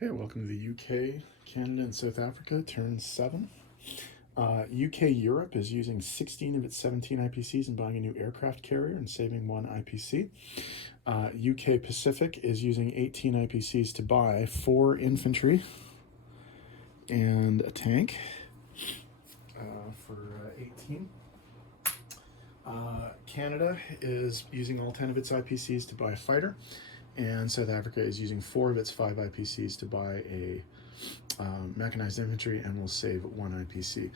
Okay, welcome to the UK, Canada, and South Africa, turn 7. UK Europe is using 16 of its 17 IPCs and buying a new aircraft carrier and saving 1 IPC. UK Pacific is using 18 IPCs to buy 4 infantry and a tank for 18. Canada is using all 10 of its IPCs to buy a fighter, and South Africa is using 4 of its 5 IPCs to buy a mechanized infantry and will save 1 IPC.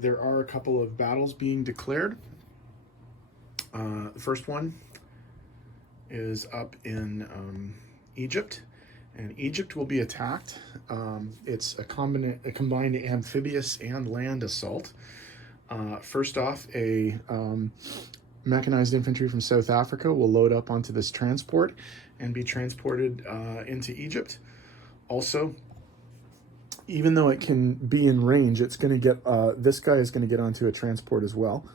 There are a couple of battles being declared. The first one is up in Egypt, and Egypt will be attacked. It's a combined amphibious and land assault. First off, a mechanized infantry from South Africa will load up onto this transport and be transported into Egypt. Also, even though it can be in range, it's going to get, this guy is going to get onto a transport as well.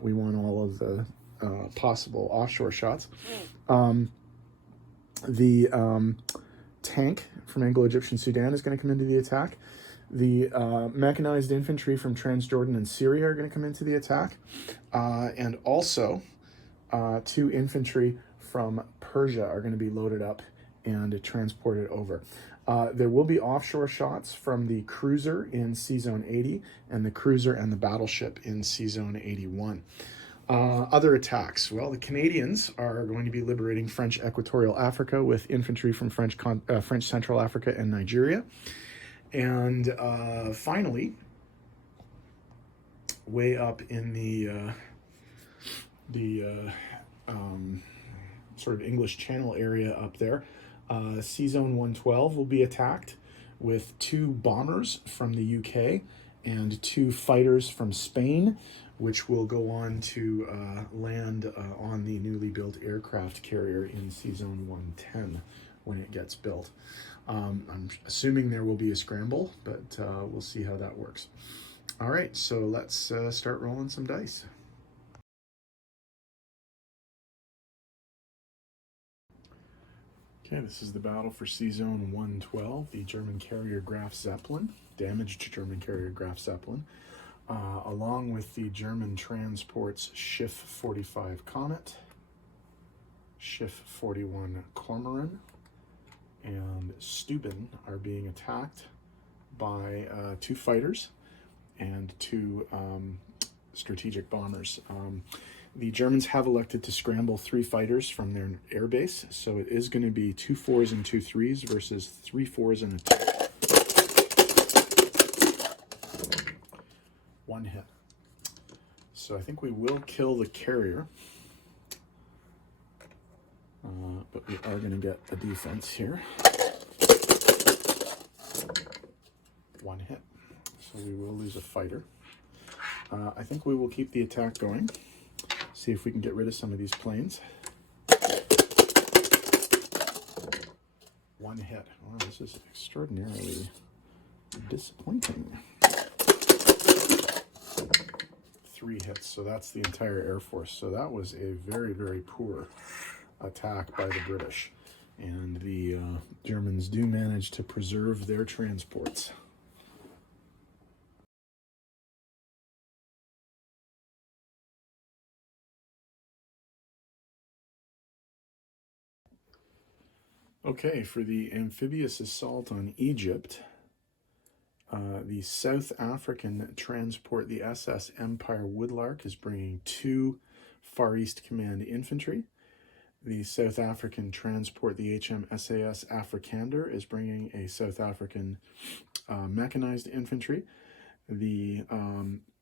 We want all of the possible offshore shots. The tank from Anglo-Egyptian Sudan is going to come into the attack. The mechanized infantry from Transjordan and Syria are going to come into the attack. And also, 2 infantry from Persia are going to be loaded up and transported over. There will be offshore shots from the cruiser in C-Zone 80 and the cruiser and the battleship in C-Zone 81. Other attacks. Well, the Canadians are going to be liberating French Equatorial Africa with infantry from French Central Africa and Nigeria. And finally, way up in the sort of English Channel area up there, C-Zone 112 will be attacked with 2 bombers from the UK and 2 fighters from Spain, which will go on to land on the newly built aircraft carrier in C-Zone 110 when it gets built. I'm assuming there will be a scramble, but we'll see how that works. All right, so let's start rolling some dice. Okay, this is the battle for C-Zone 112, the German carrier Graf Zeppelin, damaged German carrier Graf Zeppelin, along with the German transports Schiff 45 Comet, Schiff 41 Cormoran, and Steuben are being attacked by 2 fighters and 2 strategic bombers. The Germans have elected to scramble 3 fighters from their airbase, so it is going to be 2 4s and 2 3s versus 3 4s and a 2. 1 hit. So I think we will kill the carrier, but we are going to get a defense here. 1 hit. So we will lose a fighter. I think we will keep the attack going. See if we can get rid of some of these planes. 1 hit. Oh, this is extraordinarily disappointing. 3 hits, so that's the entire Air Force. So that was a very, very poor attack by the British. And the Germans do manage to preserve their transports. Okay, for the amphibious assault on Egypt, the South African transport, the SS Empire Woodlark, is bringing 2 Far East Command infantry. The South African transport, the HMSAS Afrikander, is bringing a South African mechanized infantry. The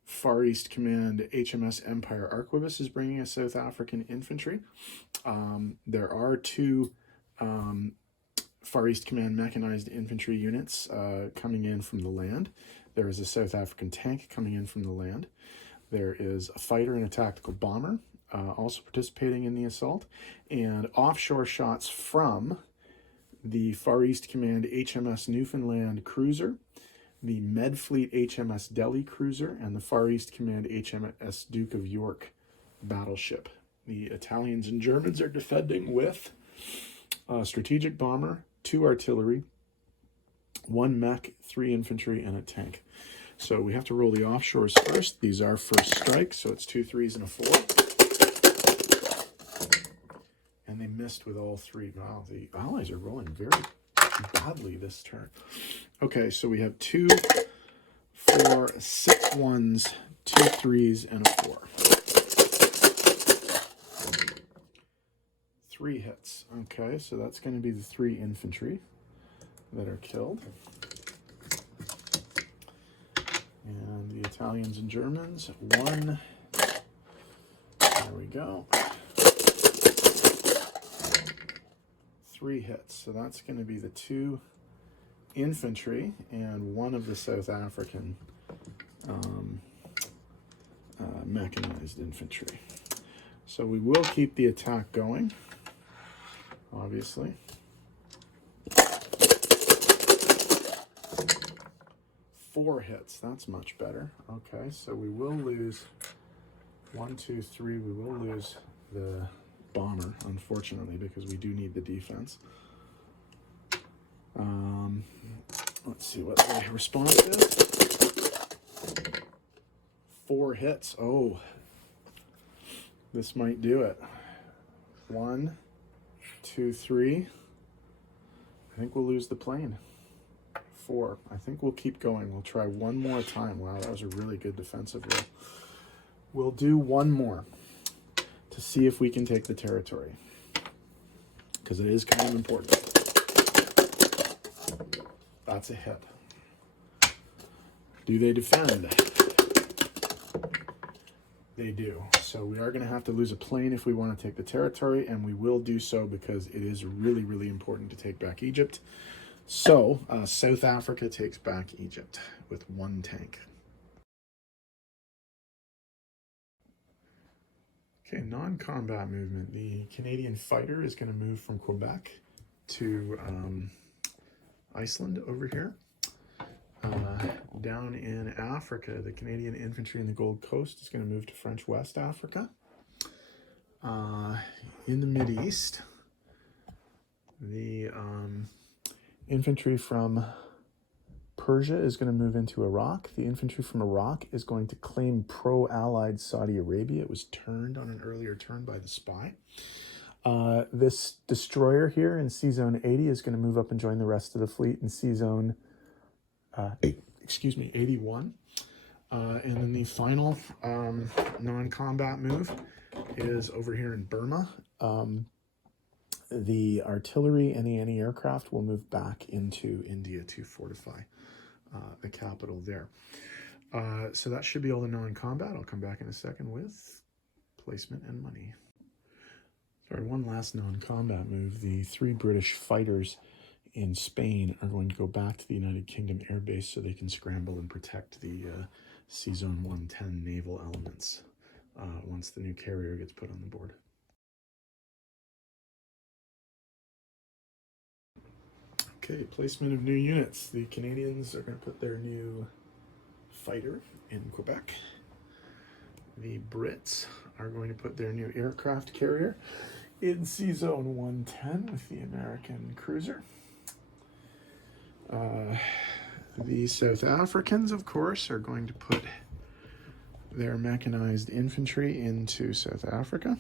Far East Command HMS Empire Arquebus is bringing a South African infantry. There are 2 Far East Command mechanized infantry units coming in from the land. There is a South African tank coming in from the land. There is a fighter and a tactical bomber also participating in the assault, and offshore shots from the Far East Command HMS Newfoundland cruiser, the Medfleet HMS Delhi cruiser, and the Far East Command HMS Duke of York battleship. The Italians and Germans are defending with a strategic bomber, 2 artillery, 1 mech, 3 infantry, and a tank. So we have to roll the offshores first. These are first strike, so it's 2 3s and a 4. And they missed with all 3. Wow, the allies are rolling very badly this turn. Okay, so we have 2 4 6 1s, 2 3s, and a 4. 3 hits. Okay, so that's going to be the 3 infantry that are killed. And the Italians and Germans, 1. There we go. 3 hits. So that's going to be the 2 infantry and 1 of the South African mechanized infantry. So we will keep the attack going, obviously. 4 hits. That's much better. Okay, so we will lose 1, 2, 3. We will lose the bomber, unfortunately, because we do need the defense. Let's see what the response is. 4 hits. Oh, this might do it. 1, 2, 3. I think we'll lose the plane. 4. I think we'll keep going. We'll try one more time. Wow, that was a really good defensive roll. We'll do one more to see if we can take the territory, because it is kind of important. That's a hit. Do they defend? They do. So we are going to have to lose a plane if we want to take the territory, and we will do so because it is really, really important to take back Egypt. So South Africa takes back Egypt with 1 tank. Okay, non-combat movement. The Canadian fighter is going to move from Quebec to Iceland over here. Down in Africa, the Canadian infantry in the Gold Coast is going to move to French West Africa. In the Mideast, the infantry from Persia is going to move into Iraq. The infantry from Iraq is going to claim pro-allied Saudi Arabia. It was turned on an earlier turn by the spy. This destroyer here in C-Zone 80 is going to move up and join the rest of the fleet in C-Zone 81. And then the final non-combat move is over here in Burma. The artillery and the anti-aircraft will move back into India to fortify the capital there. So that should be all the non-combat. I'll come back in a second with placement and money. Sorry, one last non-combat move. The 3 British fighters in Spain are going to go back to the United Kingdom Air Base so they can scramble and protect the C-Zone 110 naval elements once the new carrier gets put on the board. Okay, placement of new units. The Canadians are going to put their new fighter in Quebec. The Brits are going to put their new aircraft carrier in C-Zone 110 with the American cruiser. The South Africans, of course, are going to put their mechanized infantry into South Africa.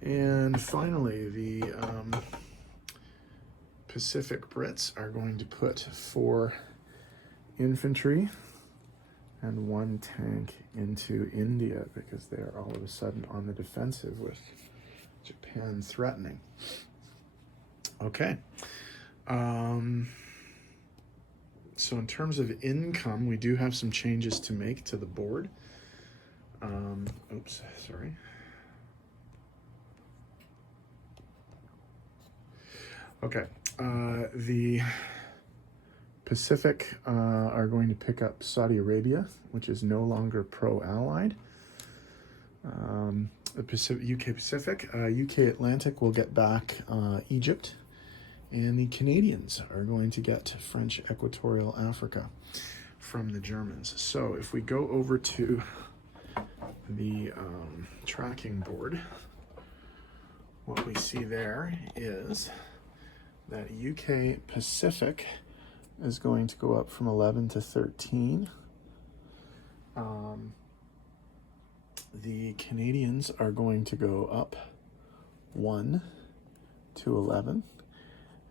And finally, the Pacific Brits are going to put 4 infantry and 1 tank into India because they are all of a sudden on the defensive with Japan threatening. Okay. So in terms of income, we do have some changes to make to the board. Oops, sorry. Okay. The Pacific are going to pick up Saudi Arabia, which is no longer pro-allied. The UK Pacific, UK Atlantic will get back Egypt, and the Canadians are going to get French Equatorial Africa from the Germans. So if we go over to the tracking board, what we see there is that UK Pacific is going to go up from 11 to 13. The Canadians are going to go up 1 to 11,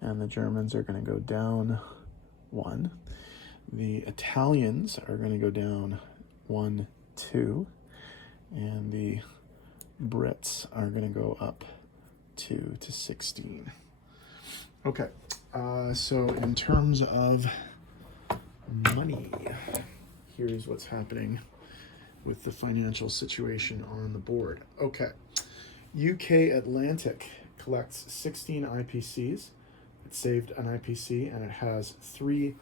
and the Germans are going to go down 1. The Italians are going to go down 1, 2, and the Brits are going to go up 2 to 16. Okay, so in terms of money, here's what's happening with the financial situation on the board. Okay, UK Atlantic collects 16 IPCs. It saved an IPC and it has 3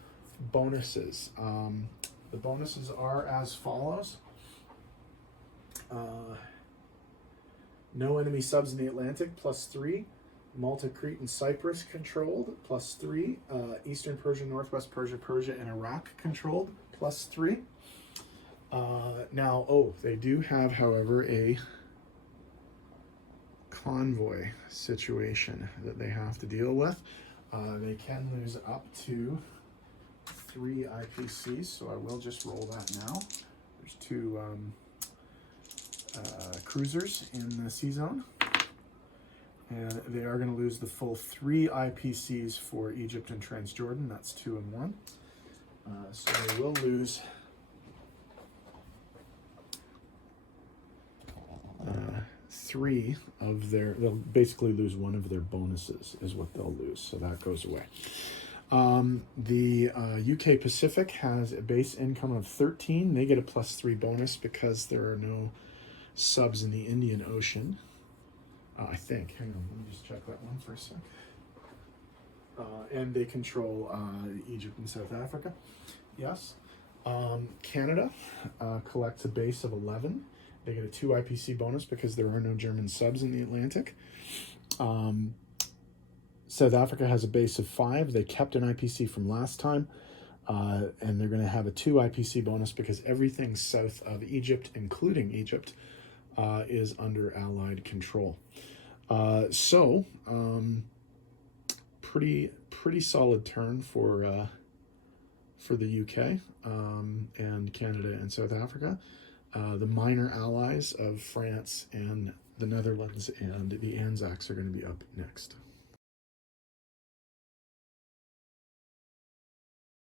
bonuses. The bonuses are as follows. No enemy subs in the Atlantic, +3. Malta, Crete, and Cyprus controlled, +3. Eastern Persia, Northwest Persia, Persia, and Iraq controlled, +3. Now, they do have, however, a convoy situation that they have to deal with. They can lose up to 3 IPCs, so I will just roll that now. There's 2 cruisers in the sea zone, and they are going to lose the full 3 IPCs for Egypt and Transjordan. That's 2 and 1. So they will lose 3 of their, they'll basically lose 1 of their bonuses is what they'll lose, so that goes away. The UK Pacific has a base income of 13. They get a +3 bonus because there are no subs in the Indian Ocean. I think. Hang on, let me just check that one for a sec. And they control Egypt and South Africa. Yes. Canada collects a base of 11. They get a 2 IPC bonus because there are no German subs in the Atlantic. South Africa has a base of 5. They kept an IPC from last time. And they're going to have a 2 IPC bonus because everything south of Egypt, including Egypt, is under Allied control. Pretty solid turn for the UK and Canada and South Africa. The minor allies of France and the Netherlands and the Anzacs are going to be up next.